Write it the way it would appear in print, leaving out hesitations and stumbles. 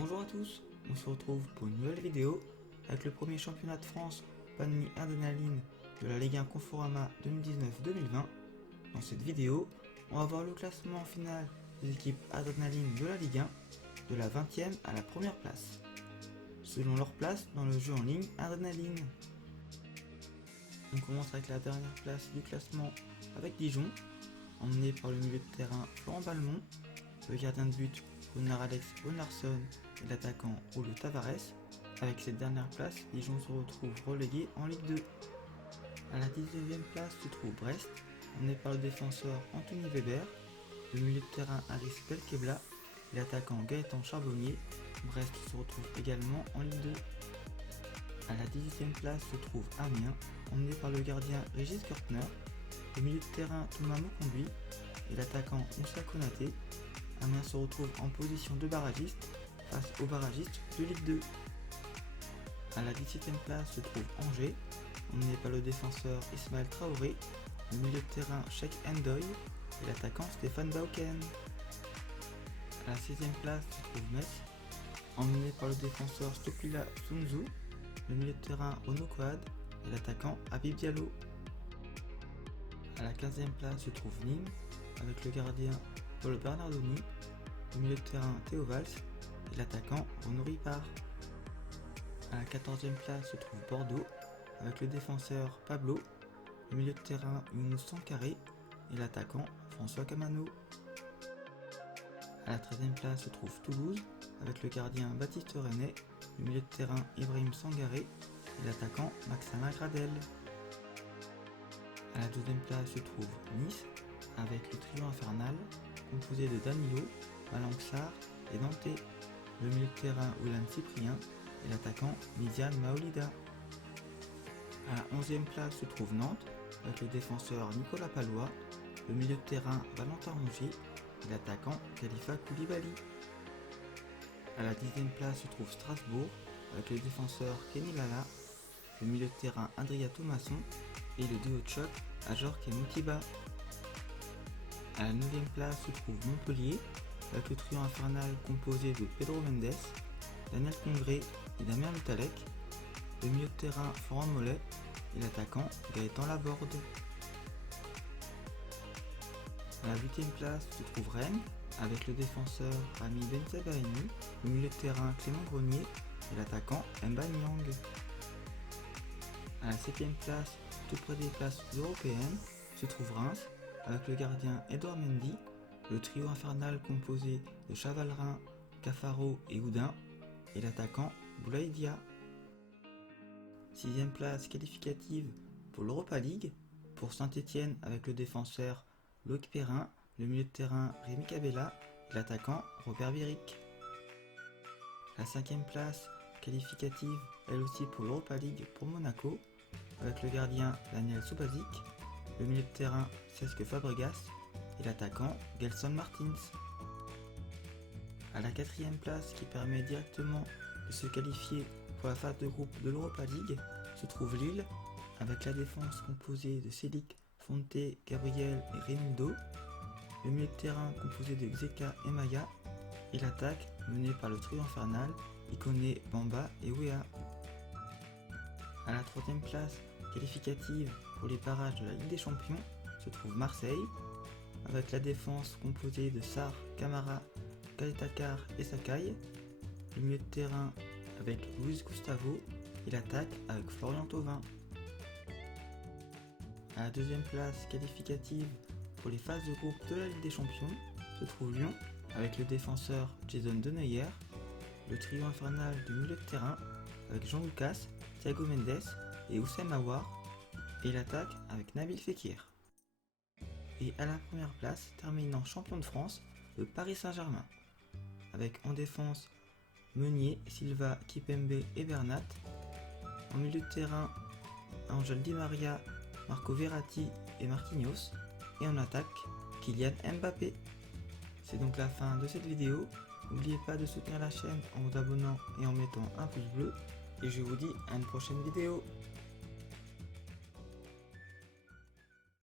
Bonjour à tous, on se retrouve pour une nouvelle vidéo avec le premier championnat de France Panini Adrénaline de la Ligue 1 Conforama 2019-2020. Dans cette vidéo, on va voir le classement final des équipes Adrénaline de la Ligue 1 de la 20e à la première place, selon leur place dans le jeu en ligne Adrénaline. On commence avec la dernière place du classement avec Dijon, emmené par le milieu de terrain Florent Balmont, le gardien de but Gunnar Alex Gunnarsson et l'attaquant Paulo Tavares. Avec cette dernière place, Dijon se retrouve relégué en Ligue 2. A la 19e place se trouve Brest, emmené par le défenseur Anthony Weber, le milieu de terrain Aris Belkebla et l'attaquant Gaëtan Charbonnier. Brest se retrouve également en Ligue 2. A la 18e place se trouve Amiens, emmené par le gardien Régis Körtner, le milieu de terrain Thomas Mokonduit et l'attaquant Moussa Konaté. Amiens se retrouve en position de barragiste face aux barragistes de Ligue 2. A la 17e place se trouve Angers, emmené par le défenseur Ismaël Traoré, le milieu de terrain Cheikh Ndoye et l'attaquant Stéphane Bauken. A la 16e place se trouve Metz, emmené par le défenseur Stopila Sunzu, le milieu de terrain Renaud Coad et l'attaquant Habib Diallo. A la 15e place se trouve Nîmes, avec le gardien Paul Bernardoni, le milieu de terrain Théo Valls et l'attaquant Renaud Ripard. A la 14e place se trouve Bordeaux, avec le défenseur Pablo, le milieu de terrain Younous Sankaré et l'attaquant François Camano. A la 13e place se trouve Toulouse, avec le gardien Baptiste Renet, le milieu de terrain Ibrahim Sangaré et l'attaquant Maxime Gradel. A la 2e place se trouve Nice, avec le trio infernal composé de Danilo, Malang Sarr et Dante, le milieu de terrain William Cyprien et l'attaquant Midiane Maolida. A la 11e place se trouve Nantes, avec le défenseur Nicolas Palois, le milieu de terrain Valentin Rongier et l'attaquant Khalifa Koulibaly. A la 10e place se trouve Strasbourg, avec le défenseur Kenny Lala, le milieu de terrain Adrien Thomasson et le duo de choc Ajorc et Moutiba. A la 9e place se trouve Montpellier, avec le trio infernal composé de Pedro Mendes, Daniel Congré et Damien Lutalek, le milieu de terrain Florent Mollet et l'attaquant Gaëtan Laborde. A la 8e place se trouve Rennes, avec le défenseur Rami Bensebaini, le milieu de terrain Clément Grenier et l'attaquant Mba Nyang. A la 7e place, tout près des places européennes, se trouve Reims, avec le gardien Edouard Mendy, le trio infernal composé de Chavalrin, Cafaro et Houdin, et l'attaquant Boulaye Dia. 6e place qualificative pour l'Europa League, pour Saint-Etienne avec le défenseur Loïc Perrin, le milieu de terrain Rémi Cabella et l'attaquant Robert Biric. La 5e place qualificative, elle aussi pour l'Europa League pour Monaco, avec le gardien Daniel Subasic, le milieu de terrain Cesc Fabregas et l'attaquant Gelson Martins. A la 4e place qui permet directement de se qualifier pour la phase de groupe de l'Europa League se trouve Lille, avec la défense composée de Célic, Fonte, Gabriel et Reinaldo, le milieu de terrain composé de Xeka et Maya et l'attaque menée par le trio infernal Ikone, Bamba et Wea. A la 3e place qualificative pour les barrages de la Ligue des Champions se trouve Marseille, avec la défense composée de Sarr, Camara, Kaletakar et Sakai, le milieu de terrain avec Luis Gustavo et l'attaque avec Florian Thauvin. A la 2e place qualificative pour les phases de groupe de la Ligue des Champions se trouve Lyon, avec le défenseur Jason Denayer, le trio infernal du milieu de terrain avec Jean Lucas, Thiago Mendes et Oussem Aouar, et l'attaque avec Nabil Fekir. Et à la première place, terminant champion de France, le Paris Saint-Germain, avec en défense Meunier, Silva, Kipembe et Bernat, en milieu de terrain Angel Di Maria, Marco Verratti et Marquinhos, et en attaque Kylian Mbappé. C'est donc la fin de cette vidéo. N'oubliez pas de soutenir la chaîne en vous abonnant et en mettant un pouce bleu, et je vous dis à une prochaine vidéo.